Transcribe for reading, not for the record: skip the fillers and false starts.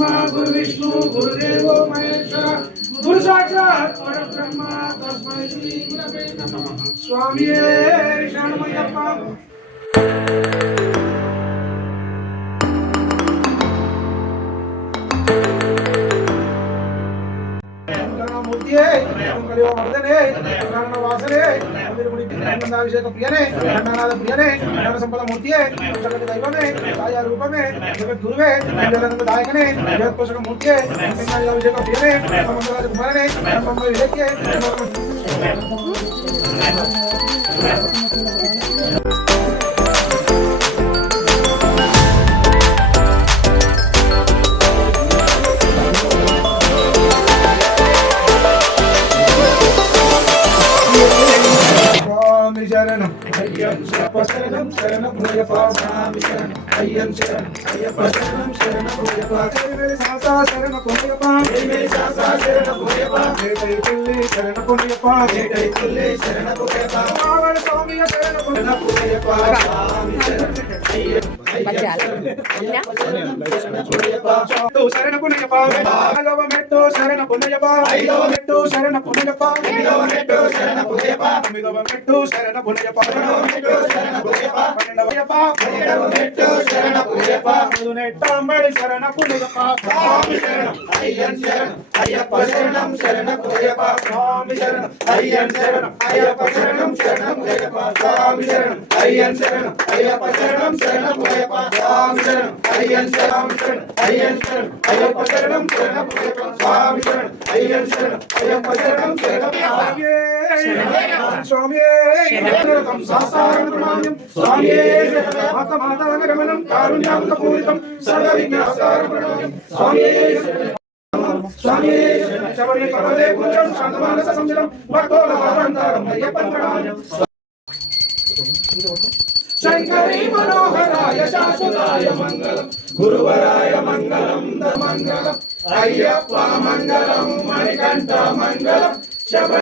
ब्रह्मा गुरु विष्णु गुरुदेवो महेश्वर गुरु साक्षात् परब्रह्म तस्मै श्री गुरवे नमः। स्वामिये शरणमయ్యప్ప। अभिषेक प्रियने खंडनाद प्रियने ज्ञान संपदा मूर्तिये जगत दैवमे छाया रूपमे जगत गुरुवे जगत दायकने जगत पोषक मूर्तिये अभिषेक प्रियने मंगलाज कुमारने ब्रह्म विवेक्ये शरणम अय्यप्प शरणम शरणम भूयप्पा स्वामी शरणम अय्यप्प शरणम अय्यप्प शरणम शरणम भूयप्पा मेरे सासा शरण भूयप्पा मेरे सासा शरण भूयप्पा जय कुल्ले शरण भूयप्पा जय कुल्ले शरण भूयप्पा पावन स्वामी शरण भूयप्पा स्वामी शरण तो शरण भूयप्पा गव मेट्टो शरण भूयप्पा ऐदो मेट्टो शरण भूयप्पा ऐदो मेट्टो शरण भूयप्पा मिदो मेट्टो शरण भूयप्पा मेट्टो शरण भूयप्पा पन्नडवयप्पा पन्नडव मेट्टो शरण भूयप्पा मुदुनेट्टांबडि शरण भूयप्पा स्वामी शरण अय्यन शरण अय्यप्प शरणम शरण भूयप्पा स्वामी शरण अय्यन शरण अय्यप्प शरणम शरण भूयप्पा स्वामी शरण अय्यन शरण अय्यप्प शरणम शरण भूयप्पा स्वामी शरण अय्यन शरण अय्यन शरण अय्यप्प शरणम शरण भूयप्पा स्वामी शरण अय्यन शरण अय्यप्प शरणम शरण स्वामी शरणम सासारं प्रणम्यं स्वामी माता माता गमनं कारुण्यामृतपूरितं सर्वविघ्नहस्तारं प्रणम्यं स्वामी स्वामी शबरी पर्वते पूज्यं शान्तमानस संजनं भक्तोलभावन्तारं अय्यप्पं प्रणम्यं शंकरी मनोहराय शाश्वताय मंगलम गुरुवराय मंगलम मंगलम अय्यप्प मंगलम मणिकंठ मंगलम